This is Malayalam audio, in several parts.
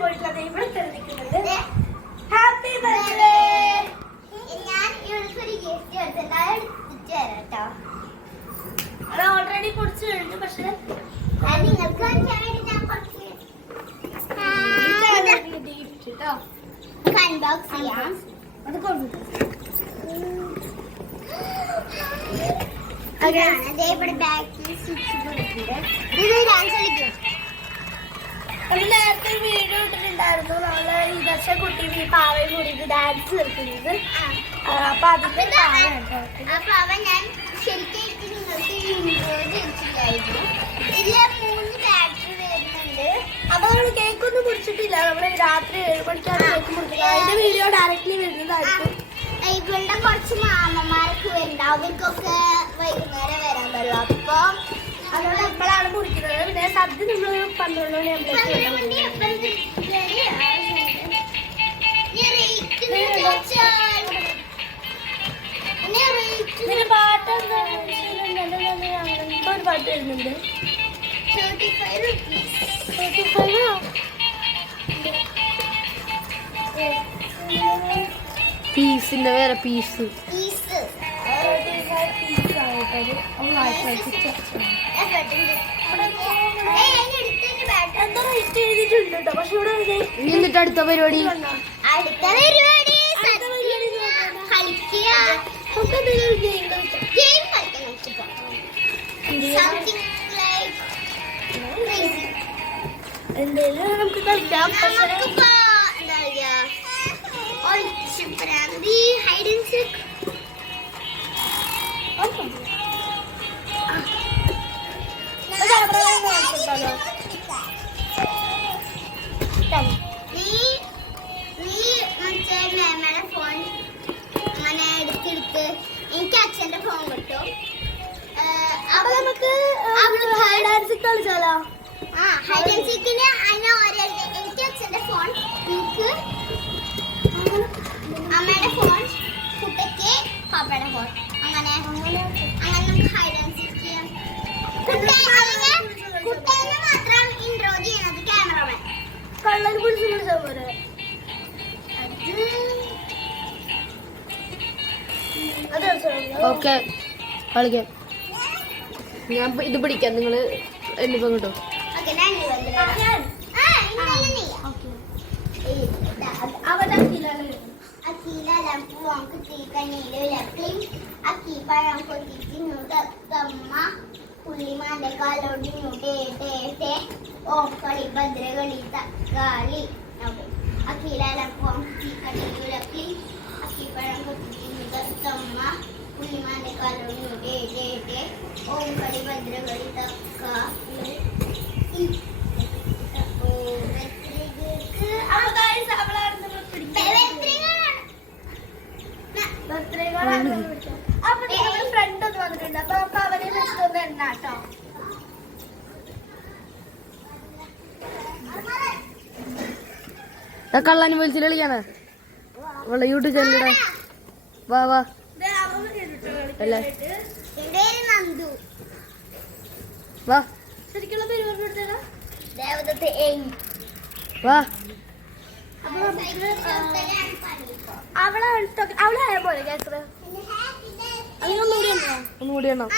പോയിട്ടുള്ളത് ഇവിടെ തെളിയിക്കുന്നത് ഹാപ്പി ബർത്ത്ഡേ. ഞാൻ ഇവർക്ക് ഒരു ഗിഫ്റ്റ് എടുത്തിട്ട് അത് എടുത്തിട്ട് തരാം കേട്ടോ. അത് ഓൾറെഡി കുടിച്ചു കഴിഞ്ഞു. പക്ഷെ നിങ്ങൾക്ക് ഞാൻ അൺബോക്സ് ചെയ്യാം. അത് കൊണ്ടു അതേപോലെ ബാക്കിൽ സ്വിച്ച് കൊടുത്തിട്ടുണ്ട്. ഇത് ഡാൻസ് നമ്മൾ നേരത്തെ വീഡിയോ ഇട്ടിട്ടുണ്ടായിരുന്നു. നമ്മള് ഈ ദശ കുട്ടി പാവയും കൂടിയിട്ട് ഡാൻസ് കളിക്കുന്നത്. അപ്പൊ അതിന്റെ അപ്പൊ അവ ഞാൻ ശരിക്കും നിങ്ങൾക്ക് ചോദിച്ചിട്ടുണ്ടായിരുന്നു. ഇതില് 3 ബാറ്ററി വരുന്നുണ്ട്. അപ്പൊ നമ്മൾ കേക്ക് ഒന്നും കുടിച്ചിട്ടില്ല. നമ്മള് രാത്രി 7 മണിക്കാണ് കേക്ക് മുറിച്ചത്. അതിന്റെ വീഡിയോ ഡയറക്റ്റ്ലി വരുന്നതായിരിക്കും. ഇവളുടെ കുറച്ച് മാമന്മാരൊക്കെ വരുന്നുണ്ട്. അവർക്കൊക്കെ വൈകുന്നേരം വരാൻ പറ്റുള്ളൂ. അപ്പൊ അതുകൊണ്ട് എപ്പോഴാണ് കുടിക്കുന്നത്. പിന്നെ സദ്യ നമ്മൾ 12 മണി പാട്ട് ഒരു പാട്ട് വരുന്നുണ്ട്. 35 rupees. പീസിന്റെ വേറെ പീസ് എന്താ റേറ്റ് എഴുതിയിട്ടുണ്ട് കേട്ടോ. പക്ഷെ ഇവിടെ എന്നിട്ട് അടുത്ത പരിപാടി കളിക്കുക. ഗെയിം കളിക്കാൻ എന്തേലും നമുക്ക് കളിക്കാം. Hide and seek. മേമയുടെ ഫോൺ അങ്ങനെ എടുത്തെടുത്ത് എനിക്ക് അച്ഛന്റെ ഫോൺ കിട്ടും. അപ്പൊ നമുക്ക് ഹൈഡ് ആൻഡ് സീക്ക് കളിച്ചാലോ? ഹൈഡ് ആൻഡ് സീക്കിന് അതിന് എനിക്ക് അച്ഛന്റെ ഫോൺ, എനിക്ക് അമ്മയുടെ ഫോൺ, കുട്ടിക്ക് പാപ്പയുടെ ഫോൺ. അങ്ങനെ നമുക്ക് ഹൈഡ് ആൻഡ് സീക്ക് ചെയ്യാം. കുട്ടീനെ മാത്രം ഇൻട്രോ ചെയ്യണത് ക്യാമറമാൻ. കള്ളൻ പിടിച്ച് വിളിച്ചാൽ പോരെ? ഓക്കെ കളിക്കാം. ഞാൻ ഇത് പിടിക്കാം. നിങ്ങള് എന്നിപ്പം കിട്ടും. പുള്ളിമാന്റെ കാലോടിഞ്ഞൂട്ടേ ഓം കളി ഭദ്രകളി തക്കാളി. അഖിലാലം കളി അക്കിപ്പഴം കൊത്തിമ്മ പുള്ളിമാന്റെ കാലോടിഞ്ഞൂട്ടേ ഓം കളി ഭദ്രകളി തക്കാളി. അപ്പൊ ഫ്രണ്ട് ഒന്ന് വന്നിട്ടുണ്ട്. അപ്പൊ അവരെ വിളിച്ചൊന്ന് എണ്ണാട്ടോ. കള്ളാനും വിളിച്ചിട്ട് കളിക്കാണ്. അവളുടെ യൂട്യൂബ് ചാനലിടെ വാ വാ അല്ലേ വാ ശരിക്കുള്ള പേര് ദേവദത്തെ വാ. അവളായ പോലെ കേക്കത്. ഒന്നുകൂടി എണ്ണോ.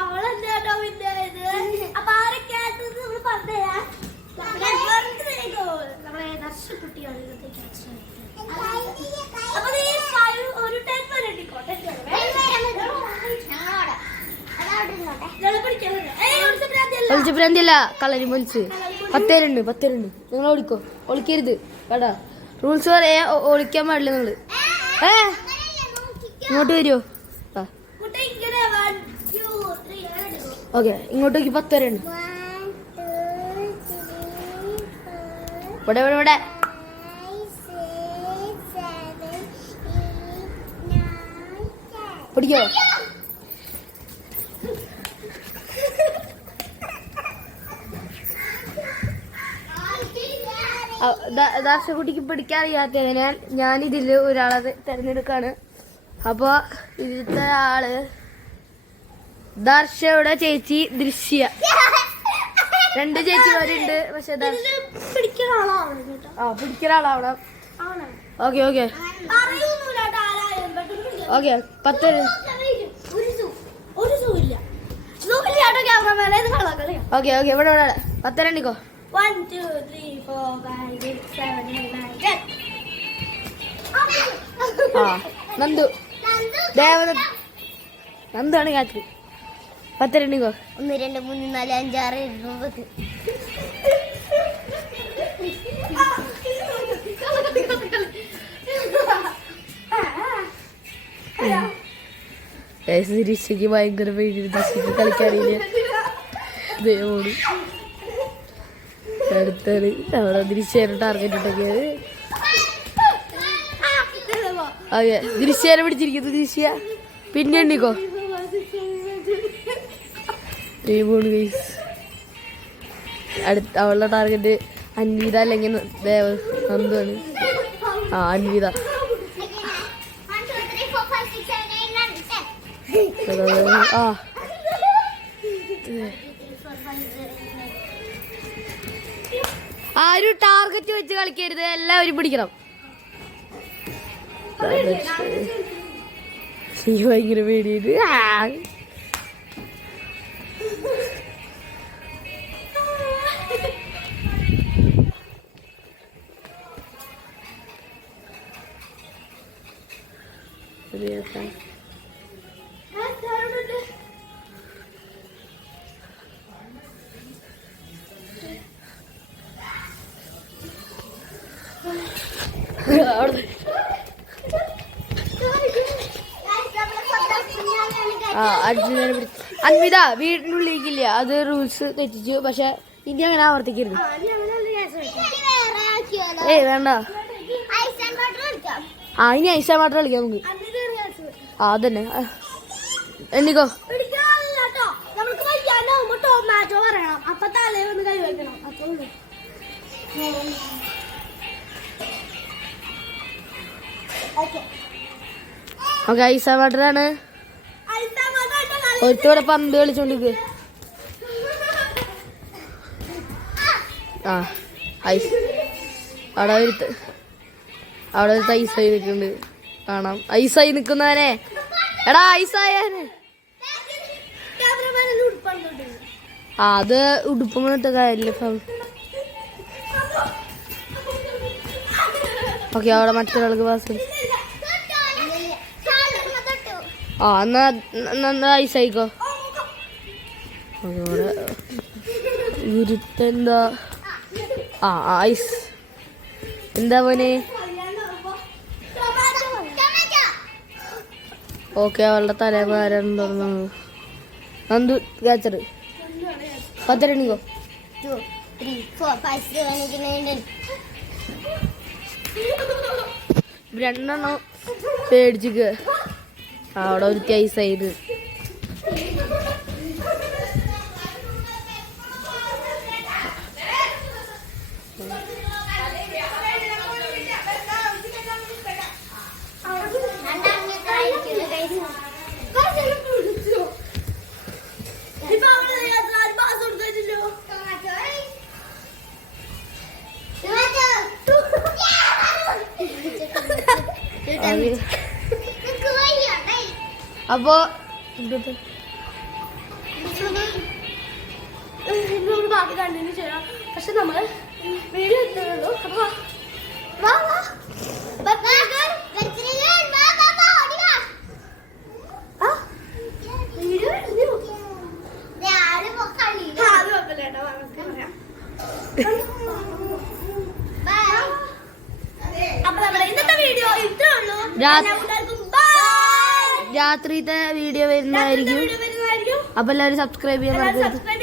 അവളെന്താ പിന്നെ ഇത്? അപ്പൊ ആരൊക്കെ പറഞ്ഞ നമ്മളേതാ ദർശക്കുട്ടിയാണ് ഇന്നത്തെ ക്യാപ്ഷൻ. അപ്പൊ നീ five ഒരു 10 വരെ ഇട്ടിക്കോട്ടെ. ഒളിച്ചപ്രാന്തിയല്ല, കളരി പൊലിച്ച്. 10 പേരുണ്ട്. നിങ്ങൾ ഓടിക്കോ, ഒളിക്കരുത് കേട്ടാ. റൂൾസ് പറയാ, ഒളിക്കാൻ പാടില്ല നിങ്ങള്. ഇങ്ങോട്ട് വരുമോ? ഓക്കെ, ഇങ്ങോട്ട് നോക്കി 10 പേരുണ്ട്. ഇവിടെ പിടിക്കോ? ദർശകുട്ടിക്ക് പിടിക്കാറിയാത്തതിനാൽ ഞാനിതിൽ ഒരാളെ തിരഞ്ഞെടുക്കാണ്. അപ്പോൾ ഇതിലത്തെ ആള് ദർശയുടെ ചേച്ചി ദൃശ്യ. 2 ചേച്ചിമാരുണ്ട്. പക്ഷെ പിടിക്കുന്ന ആളാവണം. ഓക്കെ 10 ഓക്കെ ഇവിടെ 10 എണ്ണിക്കോ. 1 2 3 4 5 6 7 8 9 10. നന്ദു നന്ദാണ് കാറ്റ്. 10 എണ്ണിക്കോ. 1 2 3 4 5 6 9 ദൃശ്യക്ക് ഭയങ്കര പേടി. ദൃശ്യക്ക് കളിക്കാറില്ല. ദൈവോട് അടുത്താണ് അവിടെ ദൃശ്യേനെ ടാർഗറ്റ് ഇട്ടൊക്കെയത്. അതെ, ദൃശ്യേനെ പിടിച്ചിരിക്കുന്നു. ദൃശ്യ പിന്നെ എണ്ണിക്കോ. അടുത്ത അവളുടെ ടാർഗറ്റ് അൻവിത അല്ലെങ്കിൽ നന്ദുവാണ്. അൻവിത. ആരും ടാർഗറ്റ് വെച്ച് കളിക്കരുത്, എല്ലാവരും പിടിക്കണം. ഭയങ്കര പേടിയിട്ട് അൻവിത വീടിനുള്ളിലേക്കില്ല. അത് റൂൾസ് തെറ്റിച്ചു. പക്ഷെ ഇനി അങ്ങനെ ആവർത്തിക്കരുത്. വേണ്ട. ഇനി ഐസ് വാട്ടർ കളിക്കാം നമുക്ക്. അതന്നെ എണ്ണിക്കോ. ടൊമാറ്റോ പറയണം. അപ്പൊ തലേ ഒന്ന് കൈ വെക്കണം. അപ്പൊ ഓക്കെ, ഐസ് വാട്ടറാണ്. ഒരുത്തോടെ പന്ത് കളിച്ചോണ്ടിരിക്കുക. ഐസ് അവിടെ ഒരു ഐസായി നിൽക്കുന്നുണ്ട്. കാണാം ഐസായി നിൽക്കുന്നവനെ. എടാ ഐസായനെ. അത് ഉടുപ്പങ്ങനത്തെ കാര്യമില്ല. ഓക്കെ, അവിടെ മറ്റൊരാൾക്ക് പാസ്. എന്നാ ഐസായിക്കോ. അതോടെ ഗുരുത്തെന്താ ഐസ് എന്താ പോനെ. ഓക്കെ, അവളുടെ തലമാരാണ് തുറന്നു. നന്ദു ക്യാച്ചർ. 10 എണ്ണിക്കോ. 2 3 4 5 6 7 8 2 പേടിച്ചിക്ക്. അവിടെ ഒരു ഐസായത്. അപ്പോ ബാക്കി കണ്ടിന്യൂ ചെയ്യാം. പക്ഷെ നമ്മള് വീഡിയോ എത്തുള്ളൂ. അപ്പൊ കുഴപ്പമില്ല കേട്ടോ, നമുക്ക് പറയാം. ബൈ. അപ്പൊ നമ്മുടെ ഇന്നത്തെ വീഡിയോ ഇത്രേ ഉള്ളൂ. രാ- എല്ലാവർക്കും bye. രാത്രിത്തെ വീഡിയോ വരുന്നതായിരിക്കും. വീഡിയോ വരുന്നതായിരിക്കും. അപ്പൊ എല്ലാവരും സബ്സ്ക്രൈബ് ചെയ്യാൻ എല്ലാവരും മറക്കരുത്. subscribe